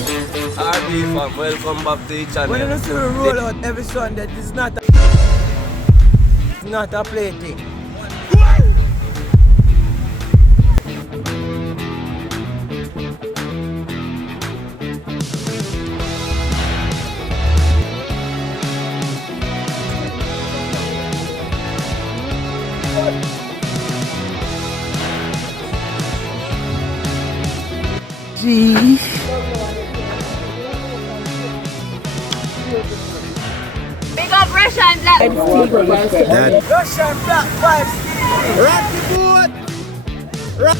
RB fam, welcome back to the channel. When you see me roll out every Sunday, this is not a play thing. Gee. Big up Russian Black. Russian Black Vibes. Rock the boat. Rock.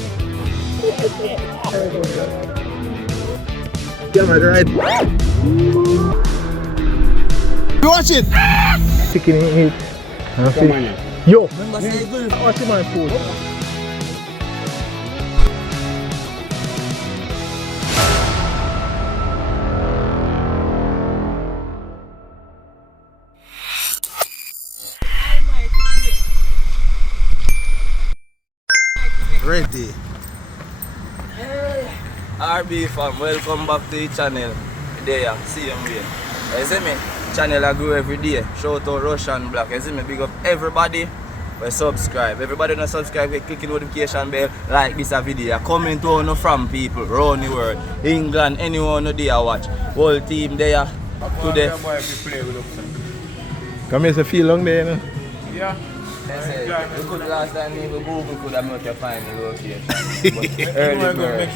Camera right. You watch it. Chicken eat. Yo. Watch my food. Ready. RB fam, welcome back to the channel. There, see you here. You see me? Channel I grow every day. Shout out Russian Black. You see me? Big up everybody. We subscribe. Everybody not subscribe, we click the notification bell, like this video. Comment on from people around the world. England, anyone no there watch. Whole team there today. Come here, feel long there, you know? Yeah. We could last time we Google could have not find the location. But early bird.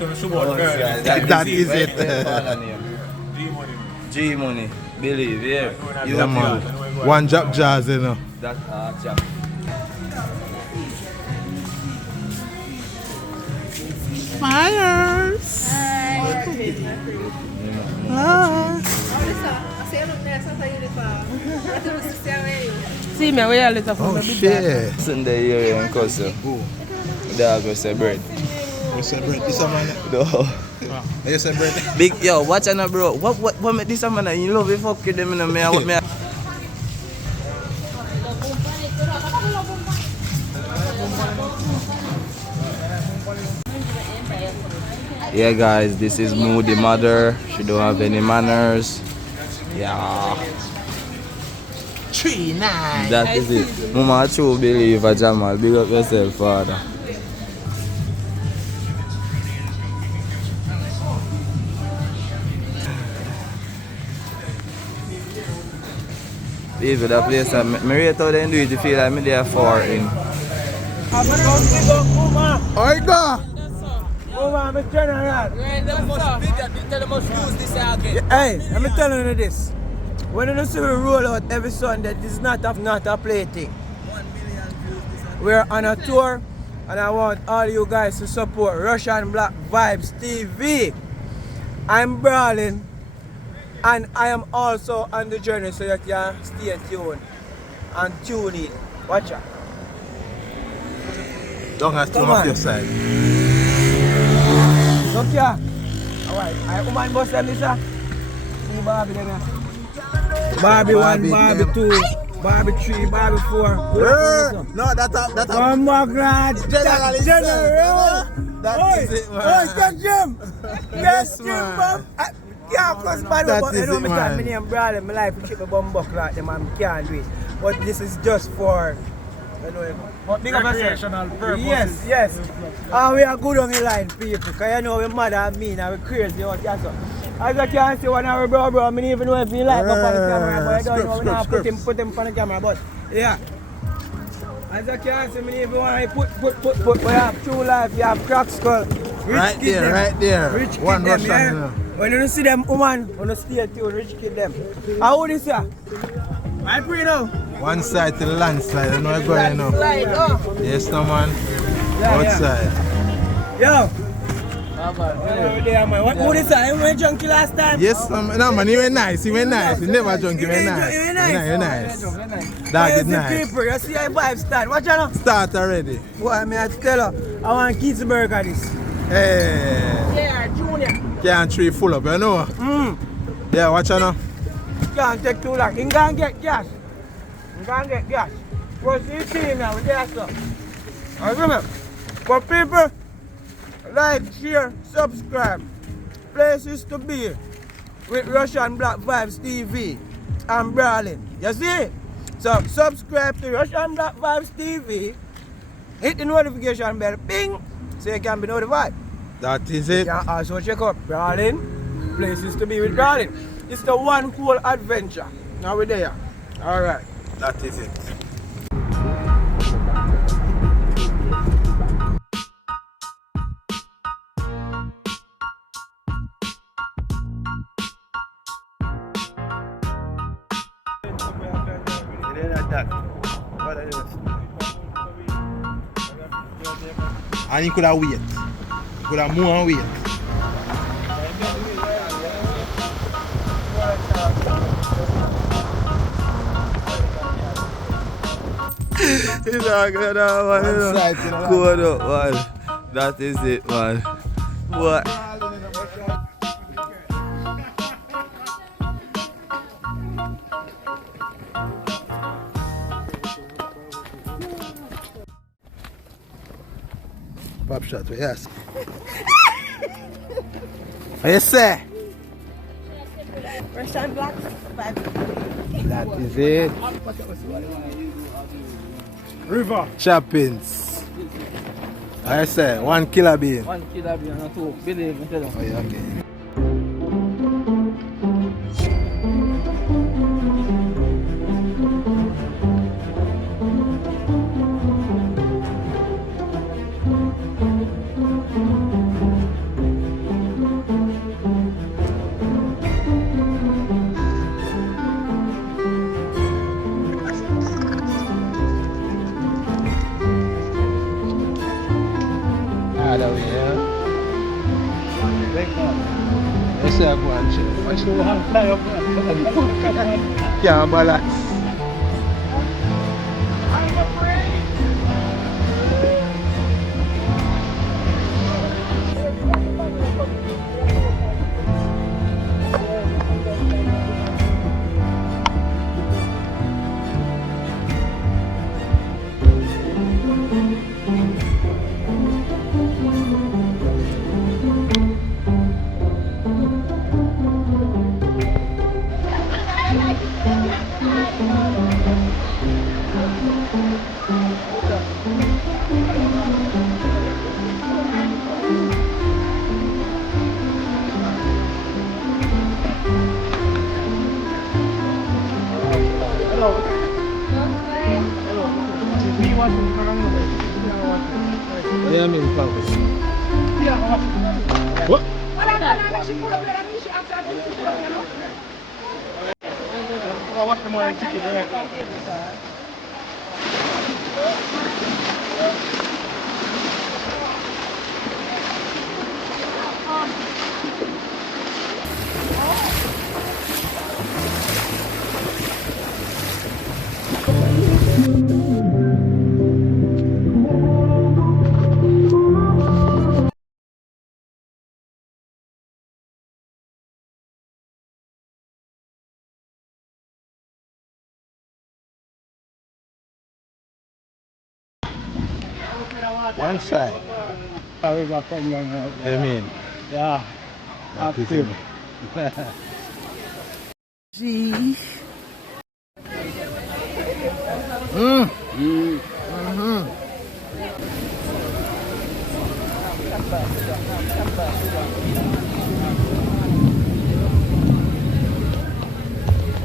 That is it. G Money, believe, yeah. Yeah, man. One drop jazz, you know. That Jack. Fires. See me, where you little Oh shit. Sunday here in Koso. Dog will say bread. You say bread, this a man. No. You say bread. Big yo, watch out bro. What make this a man? You love it fuck with them in the me. What me? Yeah guys, this is Moody Mother. She don't have any manners. Yeah. 3-9. That is it. Mama true believer Jamal. Big up yourself, father. This is the place that I rate how they do it to feel like me there for in. Alright, go. I'm general. Hey, let me tell you this. When you see me roll out every Sunday, this is not a play thing. We're on a tour, and I want all you guys to support Russian Black Vibes TV. I'm brawling, and I am also on the journey, so you can stay tuned and tune in. Watch out. Don't have to come off your side. Look here. Alright, I woman boss them this sir. See Barbie there. Barbie 1, Barbie 2, Barbie 3, Barbie 4. No, that's Oh my God. General. That is it, man. Oh, catch him. Yes, Jim, man. Yeah, cause bad, That but is you know it, me man. can't, me name brother, my life will chip a bum buck like them and can't do it. But this is just for, you know, recreational purposes. Yes. And we are good on the line, people, because you know we mad and mean and we crazy out there. So. As you can see, one of our bro, I mean, even know if he like up on the camera, but I don't know, we not put him on the camera, but yeah. As you can see, me even want to put, we have True Life, you have Crack Skull. Right there. Rich kid One them, Russian, yeah? you know. When you see them woman, when you stay tuned, rich kid them. How old is ya? I pray now. One side to the landslide, I know I'm going now. Slide, oh. Yes, no man. Yeah, Outside. Yo. Who is that? You went junkie last time? Yes, no man, he went nice. He never drunk, he went nice. He nice. That is nice. People, you see your vibe start. Watch out now. Start already. Boy, I mean, I tell her, I want kids burger this. Hey. Yeah, Junior. Can't tree full up, you know? Yeah, watch out now. Can't take too long. You can't get gas. What's the team now with that stuff? Remember, for people, like, share, subscribe. Places to be. with Russian Black Vibes TV and Brawling. You see? So subscribe to Russian Black Vibes TV. Hit the notification bell, ping, so you can be notified. That is You it. can also check out Brawling, places to be with Brawling. It's the one cool adventure. Now we're there. Alright. That is it. And you could have wait. You could have more and wait. It's not good, man. Good up, man. That is it, man. What? Pop shot, yes. Yes, sir. Russian Black Vibes. That is it. River. Choppings. I say 1 kilo bean. 1 kilo bean and 2 believe me, tell you. Oh, yeah, okay. Yes, sir, go on, sir. I still have fly up there. Can't balance. Yeah, I mean, what? One side. River come down now. I mean, Yeah. that is Active. it. See?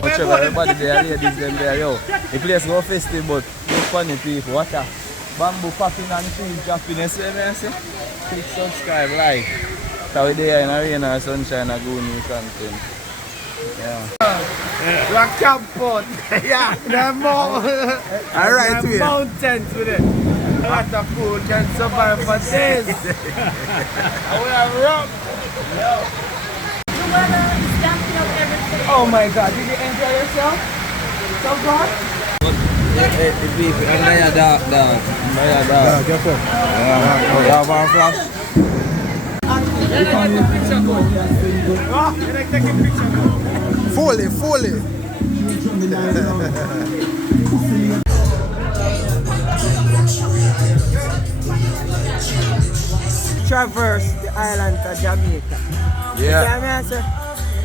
Watch out, everybody there, ladies them there, yo. The place go festive, but no funny people. Watch out. Bamboo popping and trees dropping. You see me, I say? Click subscribe, like. So we there in the rain or sunshine and good new content. Yeah. Like campot. Yeah. The Alright, we. mountains with it. A lot of food can survive for days. And we have rum. The weather is damping up everything. Oh my God, did you enjoy yourself? So good? Hey, the people, I'm there, dog. Yeah, get up. You have one flash? Fully. Traverse the island of Jamaica. Yeah. Yeah, me I say,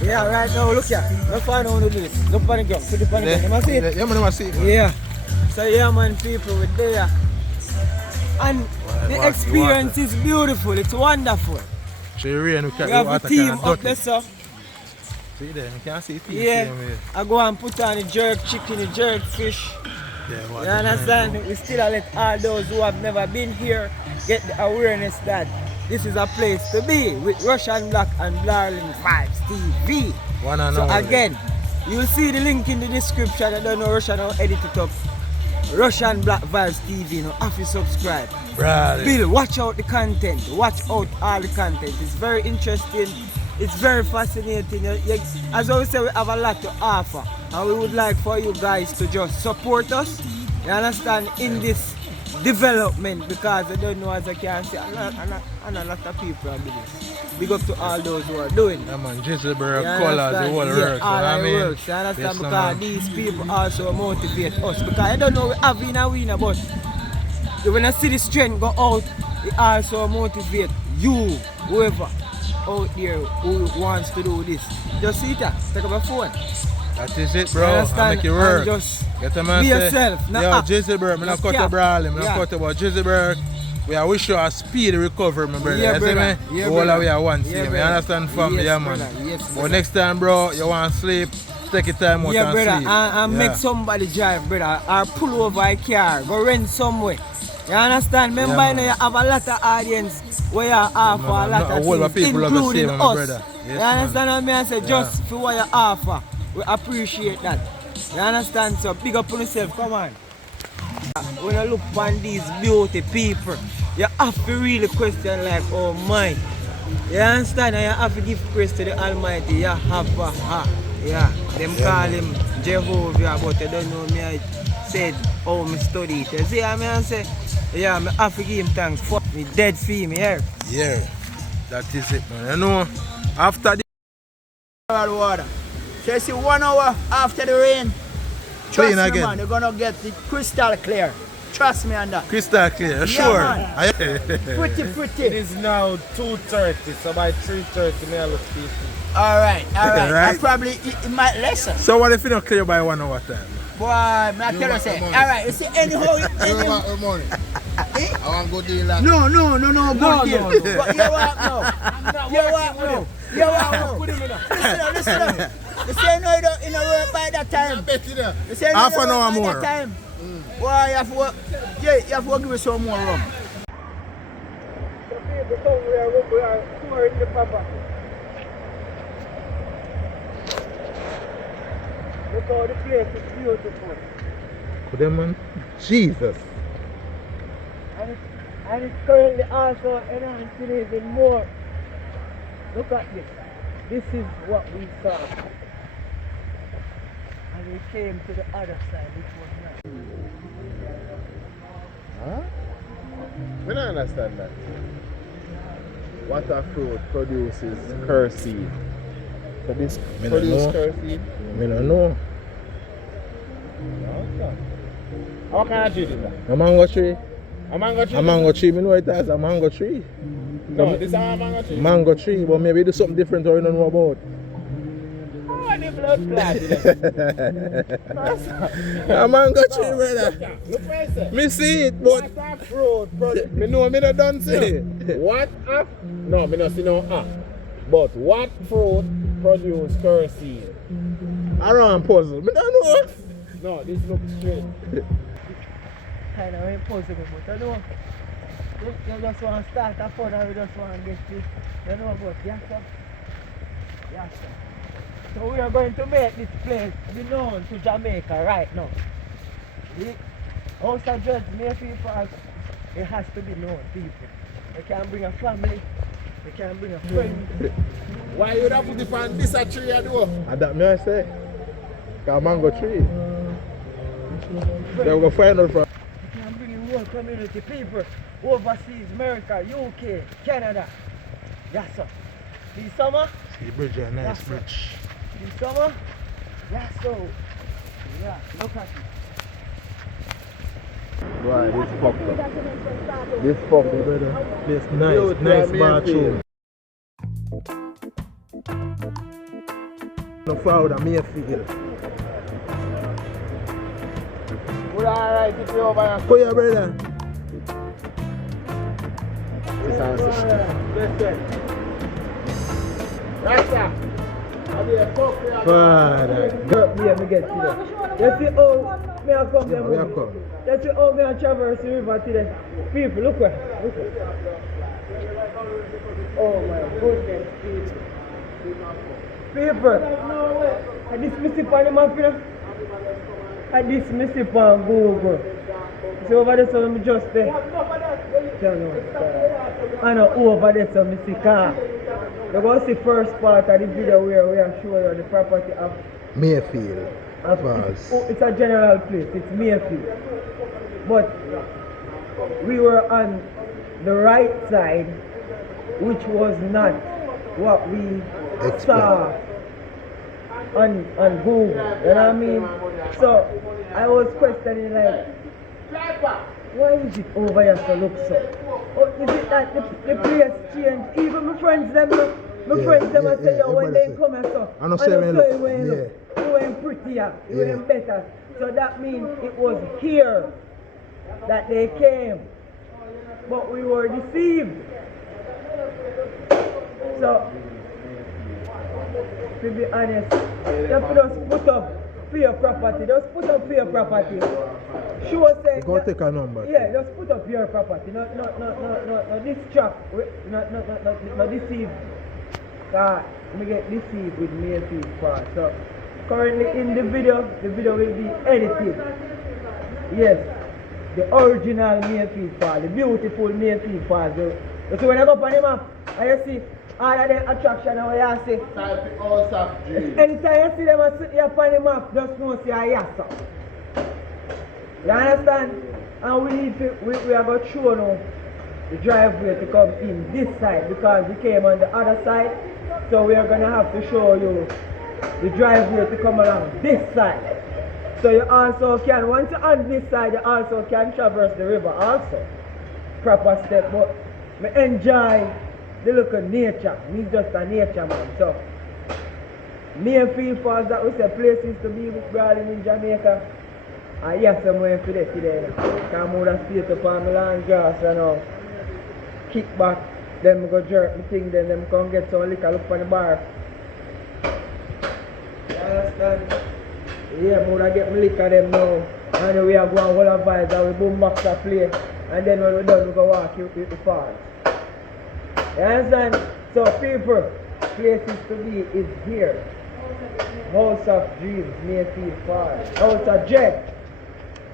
Yeah, right now, look here. Look for how to do this. Look for the girl. Put it on the girl. You must see it? Yeah, man, I see it. Yeah. So yeah, man, people, we're there. And the experience is beautiful. It's wonderful. So you rain, we We have a team up there, so. See there, you can see it. Yeah. I go and put on the jerk chicken, the jerk fish. Yeah, You understand? We still let all those who have never been here get the awareness that this is a place to be with Russian Black and Blarling Vibes TV. So again, you'll see the link in the description. I don't know Russian, I'll edit it up. Russian Black Vibes TV, you know, have to subscribe. Brother. Bill, watch out the content. Watch out all the content. It's very interesting. It's very fascinating. As I say, we have a lot to offer. And we would like for you guys to just support us. You understand? In this development, because I don't know, as I can say, and a lot of people are doing this. Big up to all those who are doing it. Yeah, man, Jizzleberg, Colors, the whole works. All I the mean, works. You understand? yes, Because man. these people also motivate us. Because I don't know, we have in a winner, but when I see the strength go out, it also motivate you, whoever out there who wants to do this. Just see that. Take up a phone. That is it, bro. You I understand? make it work. And just Get a man be say, yourself. Not yo, act. Jizzleberg, I'm not cut the brawling, I'm not cut about Jizzleberg. We are wish you a speedy recovery, my brother. Yeah, You see brother. me? Yeah, all brother. the way at once, Yeah, you brother. understand from Yes, yeah, man. brother. Yes, But brother. next time, bro, you want to sleep, take your time out Yeah, and brother. sleep. And make somebody drive, brother. Or pull over a car. Go rent somewhere. You understand? Remember, Yeah, you know, you have a lot of audience where you offer a lot a of whole lot of things, people love the including same, my us. brother. Yes, You man. understand what I mean? I say, just for what you offer, we appreciate that. You understand? So big up on yourself, come on. When I look upon these beauty people, you have to really question like, oh my. You understand? And you have to give praise to the Almighty. You have yeah. Them call him Jehovah, but you don't know me. I said, oh, me study it. You see what I mean? I say, yeah, I have to give him thanks for me dead fee me here. Yeah, that is it, man. You know, after the water. So you see 1 hour after the rain, trust Clean me, again. man, you're gonna get it crystal clear. Trust me on that. crystal clear, sure. man. Pretty. It is now 2:30, so by 3:30, me I look people. Alright. Right. I probably it might lessen. So what if you not clear by 1 hour time? Boy, I tell you say, alright, you see anyhow morning. I want to go deal that. No, good deal. But you walk now. You walk now. Listen up. You say no, you don't work by that time. You say no, Half you an don't hour work by more. that time. Boy, you have to work. Yeah, you have to give me some more rum. So people come we are touring the property. Look how the place is beautiful. For them, man. Jesus. And it's currently also enhancing even more. Look at this. This is what we saw. And we came to the other side, which was nice. Huh? I don't understand that. What a fruit produces kerosene. So this Me don't produces know. kerosene? I don't know. How can I do this? A mango tree? A mango tree? A mango tree, I know it as a mango tree. No, this is a mango tree. Mango tree, but maybe do something different or you don't know about. Oh, the blood clot. A mango tree, brother. Look where I say. Me see it, but What a fruit me know me not done see. What a... No, me not see no But what fruit produce kerosene? I don't puzzle. Me don't know. No, this looks straight. Kind of impossible, but I know. You just want to start a fun and we just want to get this. You know about yes, sir? Yes, sir. So we are going to make this place be known to Jamaica right now. The Housadreads, Mayfield Park, it has to be known, people. They can bring a family, they can bring a friend. Why you not put it on this a tree and do? And that me I say. A mango tree. They will go find out from. You can bring in whole community, people, overseas, America, UK, Canada. Yes, sir. This summer, See bridge, a nice Yes, sir. bridge. this summer, yes, so. Yeah, look at it. Right, this fucked up. This fucked up, brother. This nice bathroom. No fraud of Mayfield. We're alright if you're over here. Go here, brother. This is sister. Right there. I'll be a cook here. Father. Yeah, me get to that. You see how me a come Yeah, there? we are come. You see how me a traverse the river today? People, look where. Look where. Oh my goodness, people. People. I dismiss it on the map, you know? I dismiss it on Google. See over there, so I'm just there. I know over there, so I see car. You're going to see first part of the video where we are showing you the property of Mayfield. it's a general place, it's Mayfield. But we were on the right side, which was not what we saw on Google. You know what I mean? So I was questioning like, why is it over here to look so? Or is it that the place changed? Even my friends them I say, yo, when they come and so, I know say when it went prettier, it went better. So that means it was here that they came. But we were deceived. So, to be honest, just put up for your property. Just put up for your property. She was saying, Go take a number. yeah, just put up your property. No, this trap. No deceive. We get deceived with Mayfield part. So currently in the video will be edited. Yes, the original Mayfield part, the beautiful Mayfield part. So when I go on the map, I see all of the attraction and what you see. Type Housadreads. Anytime you see them sit here on the map, just know see a yassa. You understand? And we need to, we are going to show now the driveway to come in this side because we came on the other side. So we are going to have to show you the driveway to come along this side. So you also can, once you're on this side, you also can traverse the river also. Proper step, but I enjoy the look of nature. Me's just a nature man. So Mayfield Falls, that was a places to be with brother in Jamaica. And yes, I'm going for that today. Because I would have stayed up on my land grass and now kick back. Then I go jerk the thing, then them come get some liquor, look for the bar. You understand? Yeah, I would have get my liquor them now. And then we have one whole of vibes and we boom box a play. And then when we're done, we go walk with the falls. You understand? So people, places to be is here. Housadreads, Mayfield Falls.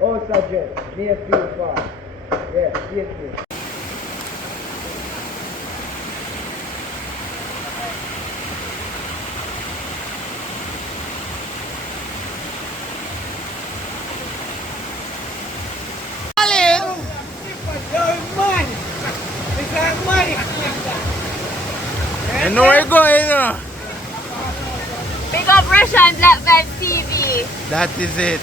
Housadreads, Mayfield Falls. Yeah, Mayfield. You know where you're going now? Big up Russian Black Vibes TV. That is it.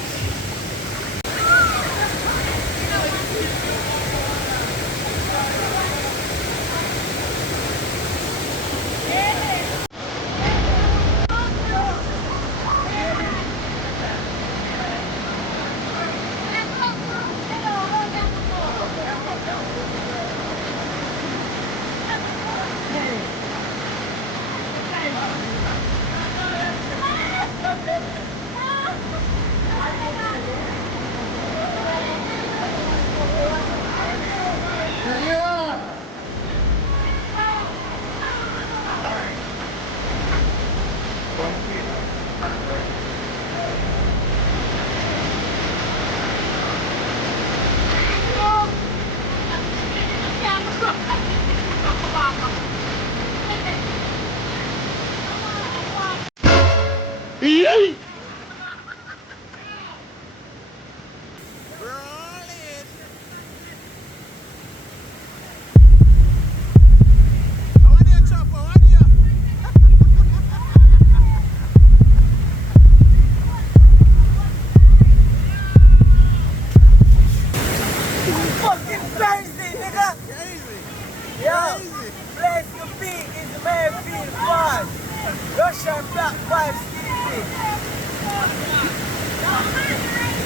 Russian Black Vibes TV.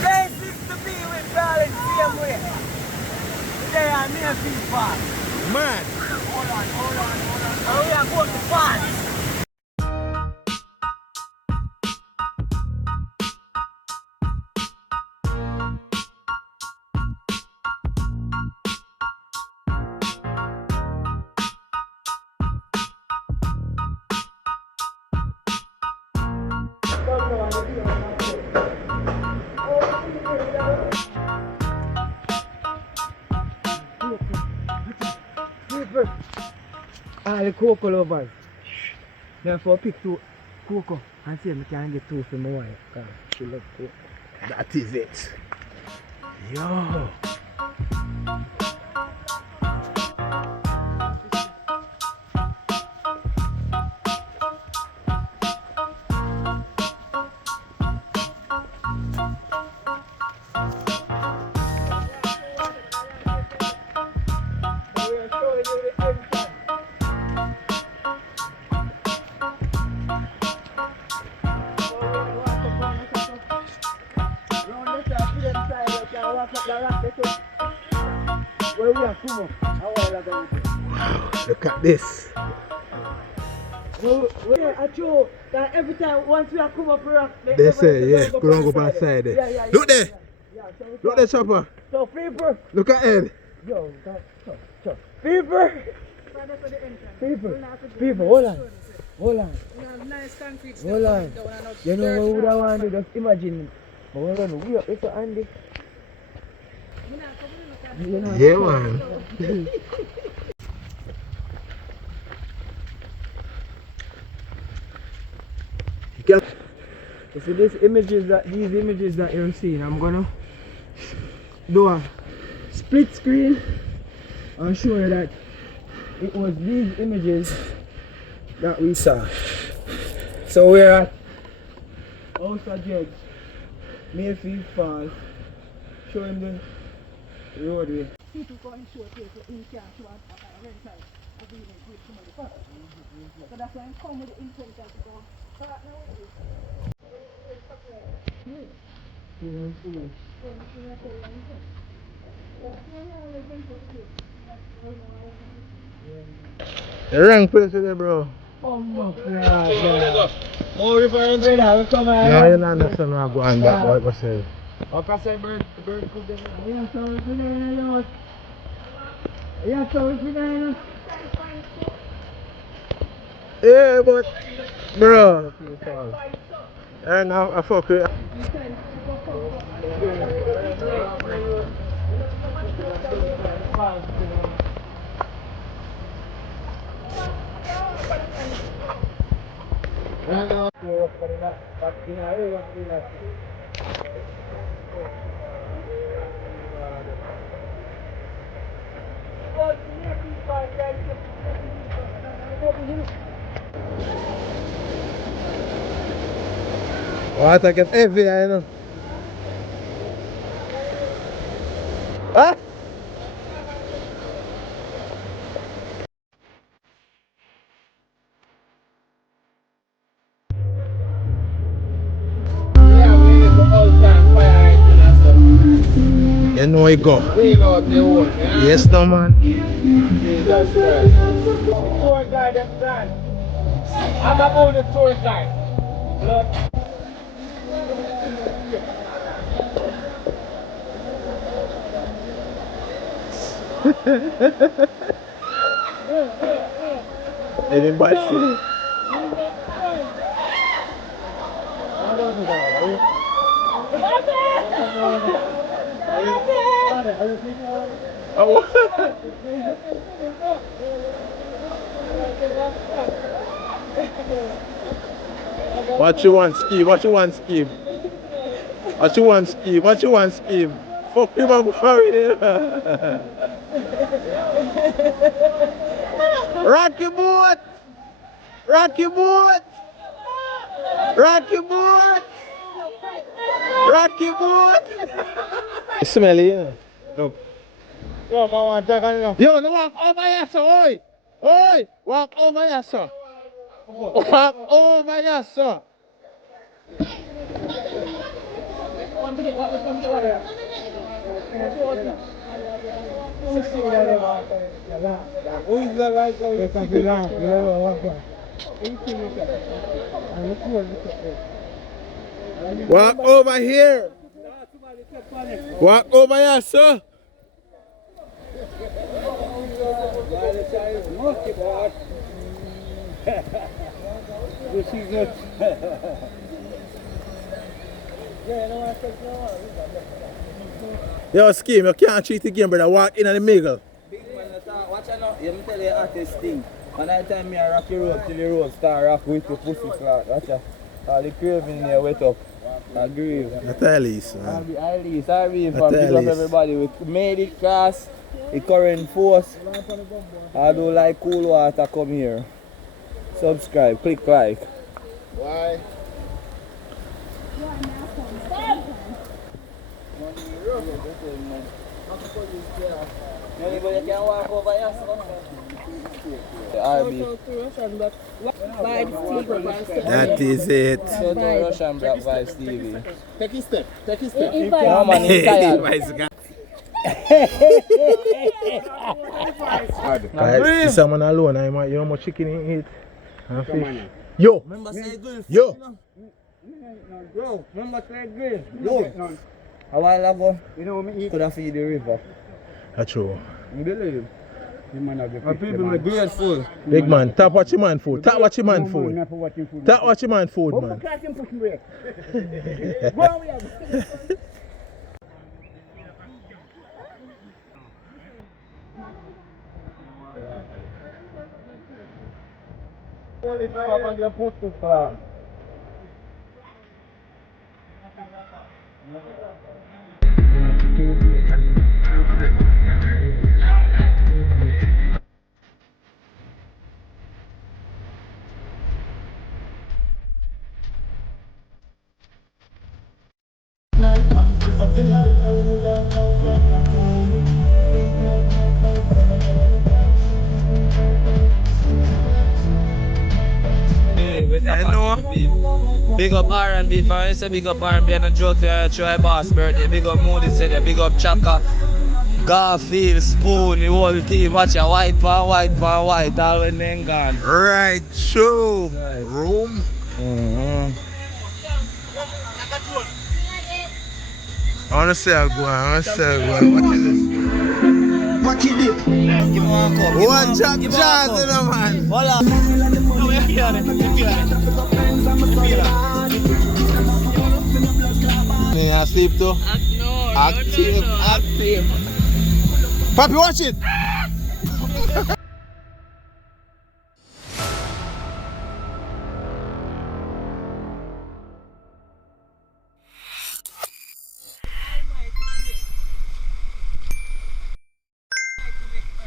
Places to be with darling, same way. Today I'm Mayfield Park. Man. Hold on. And we are going to fans. All the cocoa lovers. Therefore pick two cocoa and see if I can get two for my wife. Because she loves cocoa. That is it. Yo. Look at this. Every time once we are come up rock, They say, yeah, go on go by side there. Yeah. Look there. Look there, chopper. So people, Look at Ed. yo, people, hold on. Hold on. You know what I want to do? Just imagine. But we're going to wheel up this Andy. Yeah, man. You see these images that you're seeing, I'm gonna do a split screen and show you that it was these images that we saw. So we're at Housadreads, Mayfield Falls, showing the roadway. People go and show people in cash to a rental agreement with somebody first. So that's why I'm coming with the intent to go partner with you. The wrong place there, bro. Oh if I don't have come No, you don't understand what I'm going back, what I say. Okay, say bird could be. Yeah, so it's been Yeah, so it's been Yeah, but, bro. And now I fuck with. Water get heavy, I know. Huh? You know it go. We got the whole, yeah? Yes, no man. Jesus Christ. Tour guide them plan. I'm about the tour guide. Look. Anybody see? Oh. What you want, Steve? What you want, Steve? What you want, Steve? What you want, Steve? Fuck you, man, before we Rock your boat! Rock your boat! Rock your boat! Rock your boat! It's smelly, yeah. Look. Yo, man, want to take on enough. Yo, no walk over here, sir. Oi! Oi! Walk over here, sir. Walk over here, sir. Walk over here. Walk over here, sir. Yo, Scheme, you can't cheat again, brother. Walk in the middle. Big man, watch out now. You tell you artist thing. When I tell me I rock your road till the road start rock with the pussy clot. Watch out. All the craving here wet up. I agree. That's at least, man. At least, I read from big up everybody. We made it class, the current force. I do like cool water, come here. Subscribe, click like. Why? Anybody can walk over here, That is it. Russian Black Vibes TV. Take a step. Take a step. No man, he's tired. Guys, someone alone, you know how much chicken he eat? And fish. Yo! Remember say grill? Yo! Bro, remember say grill? Yo! A while ago, could have feed the river. That's true. You believe? And people are grateful. Big man, tap watch your man food. Tap watch your man food. Tap watch your man food, man. Big up R&B fans, say big up R&B and a joke to try boss birthday. Big up Moody said big up Chaka, Garfield, Spoon, the whole team. Watch ya, white pan white, all when they gone. Right, true. Room. I want to say I want to say I What is this? What you dip? Give me one cup. One chop jazz in a man. Voila. Yeah, sleep too. Active. Papi, watch it.